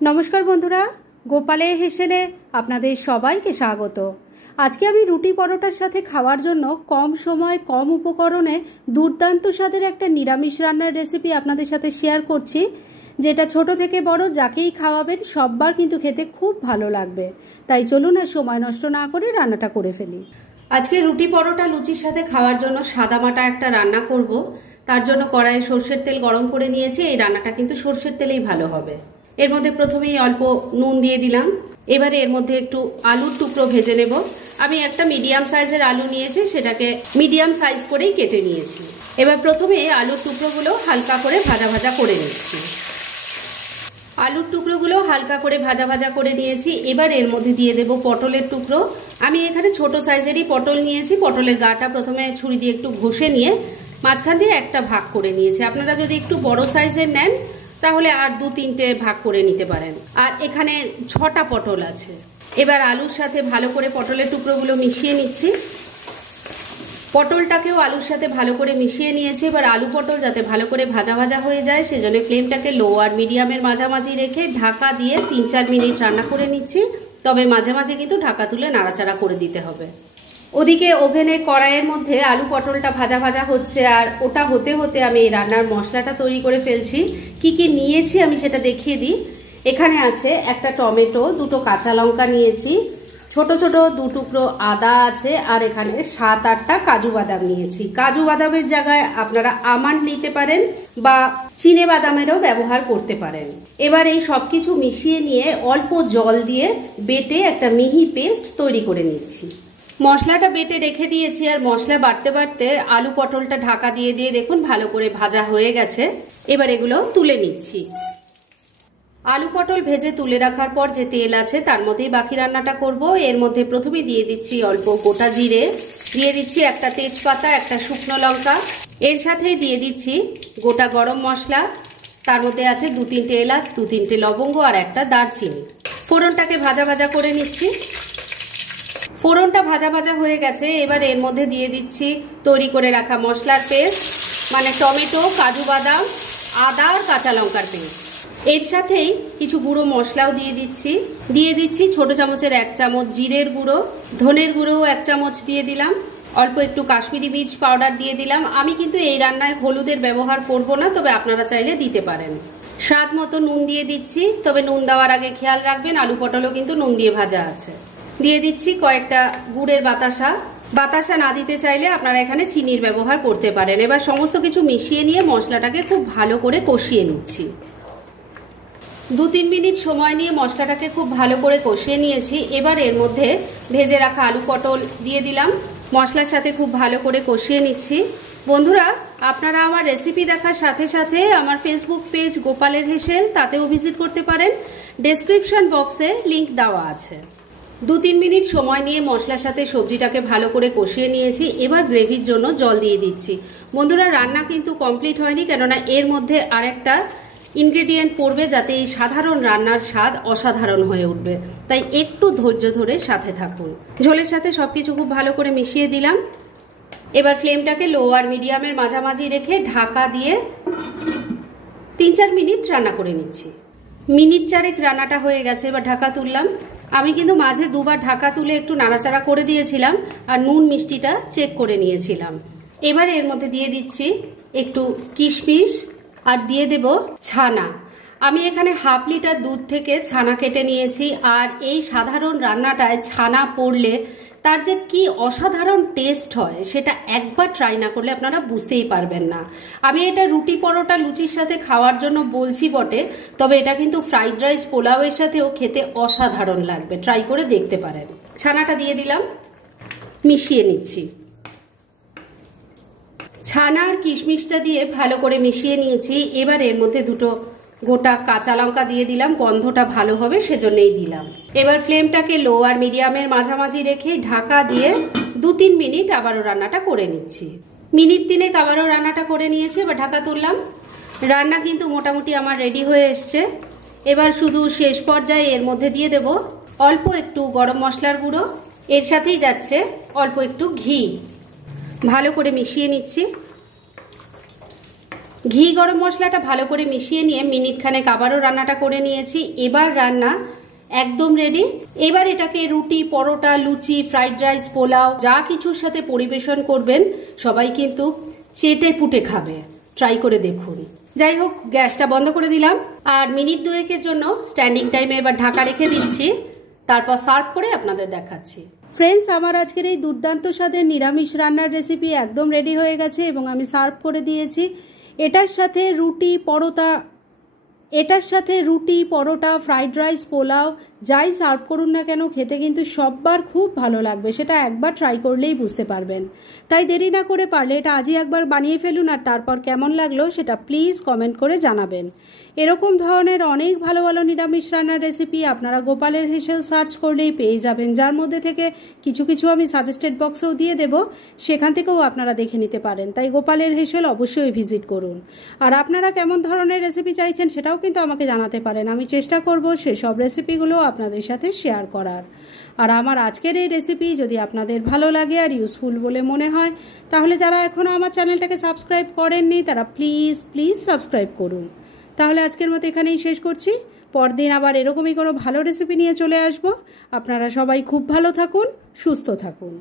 নমস্কার বন্ধুরা, গোপালের হেসেলে আপনাদের সবাইকে স্বাগত। আজকে আমি রুটি পরোটার সাথে খাওয়ার জন্য কম সময় কম উপকরণে দুর্দান্ত স্বাদের একটা নিরামিষ রান্নার রেসিপি আপনাদের সাথে শেয়ার করছি, যেটা ছোট থেকে বড় যাকেই খাওয়াবেন সববার কিন্তু খেতে খুব ভালো লাগবে। তাই চলুন আর সময় নষ্ট না করে রান্নাটা করে ফেলি। আজকে রুটি পরোটা লুচির সাথে খাওয়ার জন্য সাদামাটা একটা রান্না করব। তার জন্য কড়াইয়ে সর্ষের তেল গরম করে নিয়েছি। এই রান্নাটা কিন্তু সর্ষের তেলেই ভালো হবে। এর মধ্যে প্রথমেই অল্প নুন দিয়ে দিলাম। এবারে এর মধ্যে একটু আলুর টুকরো ভেজে নেব। আমি একটা মিডিয়াম সাইজের আলু নিয়েছি, সেটাকে মিডিয়াম সাইজ করেই কেটে নিয়েছি। এবার প্রথমে আলুর টুকরোগুলো হালকা করে ভাজা ভাজা করে নিচ্ছি। আলুর টুকরোগুলো হালকা করে ভাজা ভাজা করে নিয়েছি। এবার এর মধ্যে দিয়ে দেব পটলের টুকরো। আমি এখানে ছোট সাইজেরই পটল নিয়েছি। পটলের গাটা প্রথমে ছুরি দিয়ে একটু ঘষে নিয়ে মাঝখান দিয়ে একটা ভাগ করে নিয়েছি। আপনারা যদি একটু বড় সাইজের নেন তাহলে আর 2-3টে ভাগ করে নিতে পারেন। আর এখানে 6টা পটল আছে। এবার আলুর সাথে ভালো করে পটলের টুকরোগুলো মিশিয়ে নিচ্ছি। পটলটাকেও আলুর সাথে ভালো করে মিশিয়ে নিয়েছি। এবার আলু পটল যাতে ভালো করে ভাজা ভাজা হয়ে যায় সেজন্য ফ্লেমটাকে লো আর মিডিয়ামের মাঝামাঝি রেখে ঢাকা দিয়ে 3-4 মিনিট রান্না করে নিচ্ছি। তবে মাঝে মাঝে কিন্তু ঢাকা তুলে নাড়াচাড়া করে দিতে হবে। ওদিকে ওভেনে কড়াইয়ের মধ্যে আলু পটলটা ভাজা ভাজা হচ্ছে, আর ওটা হতে হতে আমি এই রান্নার মশলাটা তৈরি করে ফেলছি। কি কি নিয়েছি আমি সেটা দেখিয়ে দিই। এখানে আছে একটা টমেটো, 2টো কাঁচা লঙ্কা নিয়েছি, ছোট ছোট 2 টুকরো আদা আছে, আর এখানে 7-8টা কাজু বাদাম নিয়েছি। কাজু বাদামের জায়গায় আপনারা আমন্ড নিতে পারেন বা চিনে বাদামেরও ব্যবহার করতে পারেন। এবার এই সবকিছু মিশিয়ে নিয়ে অল্প জল দিয়ে বেটে একটা মিহি পেস্ট তৈরি করে নিচ্ছি। মশলাটা বেটে রেখে দিয়েছি, আর মশলা বাটতে বাটতে আলু পটলটা ঢাকা দিয়ে দিয়ে দেখুন ভালো করে ভাজা হয়ে গেছে। এবার এগুলো তুলে নিচ্ছি। আলু পটল ভেজে তুলে রাখার পর যে তেল আছে তার মধ্যেই বাকি রান্নাটা করব। এর মধ্যে প্রথমে দিয়ে দিচ্ছি অল্প গোটা জিরে, দিয়ে দিচ্ছি একটা তেজপাতা, একটা শুকনো লঙ্কা, এর সাথেই দিয়ে দিচ্ছি গোটা গরম মশলা, তার মধ্যে আছে 2-3টে এলাচ, 2-3টে লবঙ্গ আর একটা দারচিনি। ফোড়নটাকে ভাজা ভাজা করে নিচ্ছি। ফোড়নটা ভাজা ভাজা হয়ে গেছে। এবার এর মধ্যে দিয়ে দিচ্ছি তৈরি করে রাখা মশলার পেস্ট, মানে টমেটো, কাজু বাদাম, আদা আর কাঁচা লঙ্কার পেস্ট। এর সাথেই কিছু গুঁড়ো মশলাও দিয়ে দিচ্ছি ছোট চামচের 1 চামচ জিরের গুঁড়ো, ধনের গুঁড়োও 1 চামচ দিয়ে দিলাম, অল্প একটু কাশ্মীরি মির্চ পাউডার দিয়ে দিলাম। আমি কিন্তু এই রান্নায় হলুদের ব্যবহার করব না, তবে আপনারা চাইলে দিতে পারেন। স্বাদ মতো নুন দিয়ে দিচ্ছি, তবে নুন দেওয়ার আগে খেয়াল রাখবেন আলু পটলও কিন্তু নুন দিয়ে ভাজা আছে। দিয়ে দিচ্ছি কয়েকটা গুড়ের বাতাসা না দিতে চাইলে আপনারা এখানে চিনির ব্যবহার করতে পারেন। এবার সমস্ত কিছু মিশিয়ে নিয়ে মশলাটাকে খুব ভালো করে কষিয়ে নিচ্ছি। 2-3 মিনিট সময় নিয়ে মশলাটাকে খুব ভালো করে কষিয়ে নিয়েছি। এবার এর মধ্যে ভেজে রাখা আলু পটল দিয়ে দিলাম, মশলার সাথে খুব ভালো করে কষিয়ে নিচ্ছি। বন্ধুরা, আপনারা আমার রেসিপি দেখার সাথে সাথে আমার ফেসবুক পেজ গোপালের হেসেল, তাতেও ভিজিট করতে পারেন। ডেসক্রিপশন বক্সে লিংক দেওয়া আছে। 2-3 মিনিট সময় নিয়ে মশলার সাথে সবজিটাকে ভালো করে কষিয়ে নিয়েছি। এবার গ্রেভির জন্য জল দিয়ে দিচ্ছি। বন্ধুরা, রান্না কিন্তু কমপ্লিট হয়নি, কেননা এর মধ্যে আরেকটা ইনগ্রেডিয়েন্ট পড়বে যাতে এই সাধারণ রান্নার স্বাদ অসাধারণ হয়ে উঠবে। তাই একটু ধৈর্য ধরে সাথে থাকুন। ঝোলের সাথে সবকিছু খুব ভালো করে মিশিয়ে দিলাম। এবার ফ্লেমটাকে লো আর মিডিয়ামের মাঝামাঝি রেখে ঢাকা দিয়ে 3-4 মিনিট রান্না করে নিচ্ছি। মিনিট 4 রান্নাটা হয়ে গেছে। এবার ঢাকা তুললাম। আমি কিন্তু মাঝে 2বার ঢাকা তুলে একটু নাড়াচাড়া করে দিয়েছিলাম, আর নুন মিষ্টিটা চেক করে নিয়েছিলাম। এবার এর মধ্যে দিয়ে দিচ্ছি একটু কিশমিশ, আর দিয়ে দেব ছানা। আমি এখানে 1/2 লিটার দুধ থেকে ছানা কেটে নিয়েছি। আর এই সাধারণ রান্নাটায় ছানা পড়লে তার যে কি অসাধারণ টেস্ট হয় সেটা একবার ট্রাই না করলে আপনারা বুঝতেই পারবেন না। আমি এটা রুটি পরোটা লুচির সাথে খাওয়ার জন্য বলছি বটে, তবে এটা কিন্তু ফ্রাইড রাইস পোলাওয়ের সাথেও খেতে অসাধারণ লাগবে। ট্রাই করে দেখতে পারেন। ছানাটা দিয়ে দিলাম, মিশিয়ে নিচ্ছি। ছানা আর কিশমিশটা দিয়ে ভালো করে মিশিয়ে নিয়েছি। এবার এর মধ্যে 2টো গোটা কাঁচা লঙ্কা দিয়ে দিলাম, গন্ধটা ভালো হবে সেজন্যই দিলাম। এবার ফ্লেমটাকে লো আর মিডিয়ামের মাঝামাঝি রেখে ঢাকা দিয়ে 2-3 মিনিট আবারও রান্নাটা করে নিচ্ছি। মিনিট 3 আবারও রান্নাটা করে নিয়েছি। এবার ঢাকা তুললাম। রান্না কিন্তু মোটামুটি আমার রেডি হয়ে এসছে। এবার শুধু শেষ পর্যায়ে এর মধ্যে দিয়ে দেব অল্প একটু গরম মশলার গুঁড়ো, এর সাথেই যাচ্ছে অল্প একটু ঘি। ভালো করে মিশিয়ে নিচ্ছি। ঘি গরম মশলাটা ভালো করে মিশিয়ে নিয়ে মিনিট খানেক আবারও রান্নাটা করে নিয়েছি। এবার রান্না একদম রেডি। এবার এটাকে রুটি, পরোটা, লুচি, ফ্রাইড রাইস, পোলাও যা কিছুর সাথে পরিবেশন করবেন সবাই কিন্তু চেটে পুটে খাবে। ট্রাই করে দেখুন। যাই হোক, গ্যাসটা বন্ধ করে দিলাম আর মিনিট 2-এর জন্য স্ট্যান্ডিং টাইমে এবার ঢাকা রেখে দিচ্ছি, তারপর সার্ভ করে আপনাদের দেখাচ্ছি। ফ্রেন্ডস, আমার আজকের এই দুর্দান্ত স্বাদের নিরামিষ রান্নার রেসিপি একদম রেডি হয়ে গেছে এবং আমি সার্ভ করে দিয়েছি। এটার সাথে রুটি, পরোটা, ফ্রাইড রাইস, পোলাও যাই সার্ভ করুন না কেন খেতে কিন্তু সববার খুব ভালো লাগবে, সেটা একবার ট্রাই করলেই বুঝতে পারবেন। তাই দেরি না করে পারলে এটা আজই একবার বানিয়ে ফেলুন আর তারপর কেমন লাগলো সেটা প্লিজ কমেন্ট করে জানাবেন। এরকম ধরনের অনেক ভালো ভালো নিরামিষ রান্নার রেসিপি আপনারা গোপালের হেসেল সার্চ করলেই পেয়ে যাবেন, যার মধ্যে থেকে কিছু কিছু আমি সাজেস্টেড বক্সেও দিয়ে দেব, সেখান থেকেও আপনারা দেখে নিতে পারেন। তাই গোপালের হেসেল অবশ্যই ভিজিট করুন। আর আপনারা কেমন ধরনের রেসিপি চাইছেন সেটাও কিন্তু আমাকে জানাতে পারেন, আমি চেষ্টা করব সেসব রেসিপিগুলো আপনাদের সাথে শেয়ার করার। আর আমার আজকের এই রেসিপি যদি আপনাদের ভালো লাগে আর ইউজফুল বলে মনে হয় তাহলে যারা এখনও আমার চ্যানেলটাকে সাবস্ক্রাইব করেননি তারা প্লিজ সাবস্ক্রাইব করুন। তাহলে আজকের মতো এখানেই শেষ করছি। পরদিন আবার এরকমই কোনো ভালো রেসিপি নিয়ে চলে আসব। আপনারা সবাই খুব ভালো থাকুন, সুস্থ থাকুন।